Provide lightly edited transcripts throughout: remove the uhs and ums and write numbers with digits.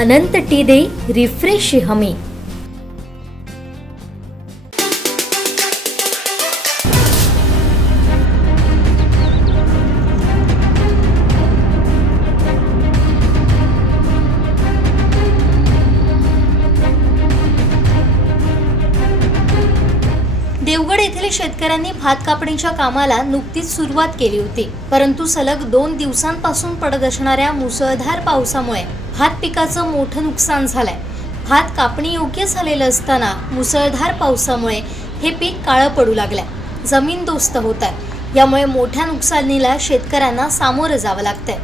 अनंत T दे refresh हमी। देवगड येथील शेतकऱ्यांनी भात कापणीच्या कामाला नुकतीच सुरुवात केली होती, परंतु सलग 2 दिवसांपासून पडत असणाऱ्या मुसळधार पावसामुळे भात पिकाचं मोठं नुकसान झालंय। भात कापणी योग्य झालेलं असताना मुसळधार पावसामुळे हे पीक काळं पडू लागलंय, जमीनदोस्त होत आहे। यामुळे मोठ्या नुकसानीला शेतकऱ्यांना सामोरं जावं लागतंय।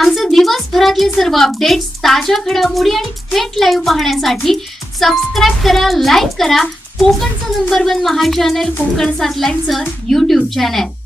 आमचे दिवसभरातले सर्व अपडेट्स, ताज्या घडामोडी आणि थेट लाईव्ह पाहण्यासाठी सबस्क्राइब करा, लाईक करा कोकणचं नंबर 1 महा चॅनल कोकण 7 लाईव्हचं YouTube चॅनल।